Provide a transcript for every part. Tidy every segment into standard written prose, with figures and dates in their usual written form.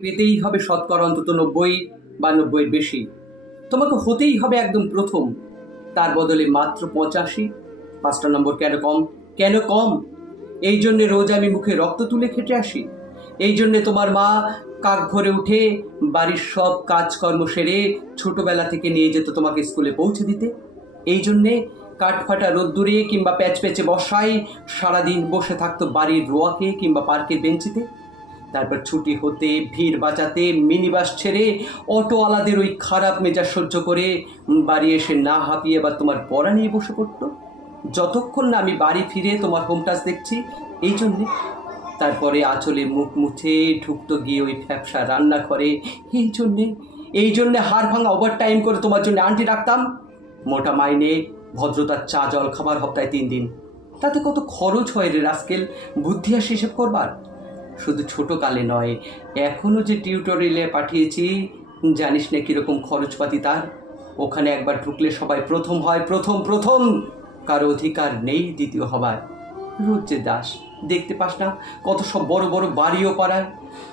পেতেই হবে শতকরা অন্তত 90 বা 90-এর বেশি। তোমাকে হতেই হবে একদম প্রথম, তার বদলে মাত্র 85। 5টা নম্বর কেন কম? কেন কম? এই জন্যে রোজ আমি মুখে রক্ত তুলে খেটে আসি। এই জন্যে তোমার মা কাক ভরে উঠে বাড়ির সব কাজকর্ম সেরে ছোটবেলা থেকে নিয়ে যেত তোমাকে স্কুলে পৌঁছে দিতে। এই জন্যে কাঠফাটা রোদ্দুরে কিংবা প্যাচপ্যাচে বর্ষায় সারাদিন বসে থাকতো বাড়ির রোয়াকে কিংবা পার্কের বেঞ্চিতে। তারপর ছুটি হতে ভিড় বাঁচাতে মিনি বাস ছেড়ে অটোওয়ালাদের ওই খারাপ মেজাজ সহ্য করে বাড়ি এসে না হাঁপিয়ে এবার তোমার পড়া নিয়ে বসে পড়তো, যতক্ষণ না আমি বাড়ি ফিরে তোমার হোম টাচ দেখছি। এই জন্যে তারপরে আঁচলে মুখ মুছে ঢুকতো গিয়ে ওই ফ্যাপসা রান্না করে। এই জন্যে হাড় ভাঙা ওভার টাইম করে তোমার জন্য আন্টি রাখতাম। মোটা মাইনে, ভদ্রতার চা জল খাবার সপ্তাহে 3 দিন। তাতে কত খরচ হয় রে রাস্কেল, বুদ্ধি আসে হিসেব করবার। শুধু ছোটোকালে নয়, এখনও যে টিউটোরিয়ালে পাঠিয়েছি জানিস না কীরকম খরচপাতি তার। ওখানে একবার ঢুকলে সবাই প্রথম হয়, প্রথম প্রথম, কারো অধিকার নেই দ্বিতীয় হবার। রোজ যে দাস, দেখতে পাস না কত সব বড় বড় বাড়িও পাড়ায়,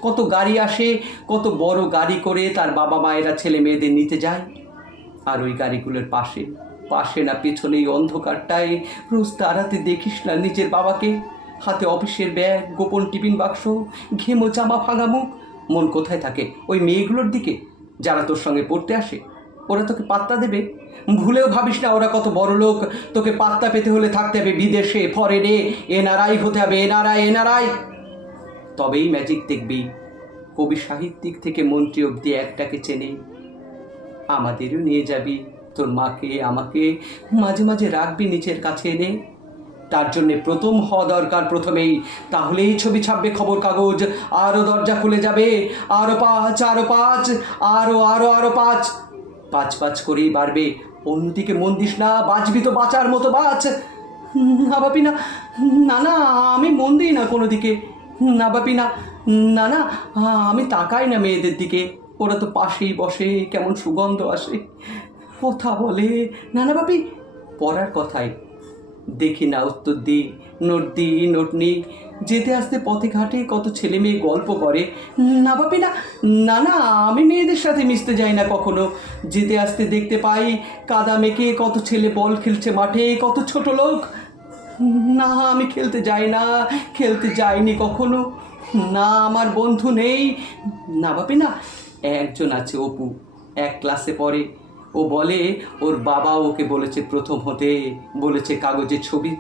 কত গাড়ি আসে, কত বড় গাড়ি করে তার বাবা মায়েরা ছেলে মেয়েদের নিতে যায়। আর ওই গাড়িগুলোর পাশে পাশে না পেছনেই অন্ধকারটায় রোজ দাঁড়াতে দেখিস না নিজের বাবাকে, হাতে অফিসের ব্যাগ, গোপন টিফিন বাক্স, ঘেমো জামা, ভাঙা মুখ। মন কোথায় থাকে? ওই মেয়েগুলোর দিকে যারা তোর সঙ্গে পড়তে আসে। ওরা তোকে পাত্তা দেবে? ভুলেও ভাবিস না ওরা কত বড় লোক। তোকে পাত্তা পেতে হলে থাকতে হবে বিদেশে, ফরেনে, এনআরআই হতে হবে, এনআরআই। তবেই ম্যাজিক দেখবি। কবি সাহিত্যিক থেকে মন্ত্রী অবধি একটাকে চেনে। আমাদেরও নিয়ে যাবি, তোর মাকে আমাকে মাঝে মাঝে রাখবি নিজের কাছে এনে। তার জন্যে প্রথম হওয়া দরকার প্রথমেই, তাহলেই ছবি ছাপবে খবর কাগজ, আরও দরজা খুলে যাবে। আরও 5, আরও 5, আরও 5, 5 করেই বাড়বে। অন্যদিকে মন দিস না, বাঁচবি তো বাঁচার মতো বাঁচ। না বাপি না, না না, আমি মন দিই না কোনো দিকে। না বাপি না, না না, আমি তাকাই না মেয়েদের দিকে। ওরা তো পাশেই বসে, কেমন সুগন্ধ আসে, কথা বলে। না না বাপি, পড়ার কথাই দেখি না উত্তর দিই, নোট দিই, নোট নিই। যেতে আসতে পথে ঘাটে কত ছেলে মেয়ে গল্প করে। না বাপি না, না না, আমি মেয়েদের সাথে মিশতে যাই না কখনো। যেতে আসতে দেখতে পাই কাদা মেখে কত ছেলে বল খেলছে মাঠে, কত ছোট লোক। না, আমি খেলতে যাই না, খেলতে যাইনি কখনো। না, আমার বন্ধু নেই। না বাপি না, একজন আছে অপু, 1 ক্লাসে পড়ে। ও বলে ওর বাবা ওকে বলেছে প্রথম হতে, বলেছে কাগজে ছবি।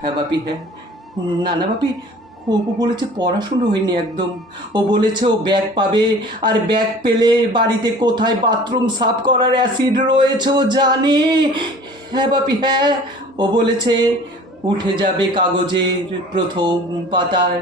হ্যাঁ বাপি, হ্যাঁ। না না বাপি, অপু বলেছে পড়াশুনো হয়নি একদম। ও বলেছে ও ব্যাগ পাবে, আর ব্যাগ পেলে বাড়িতে কোথায় বাথরুম সাফ করার অ্যাসিড রয়েছে ও জানে। হ্যাঁ বাপি, হ্যাঁ। ও বলেছে উঠে যাবে কাগজের প্রথম পাতায়।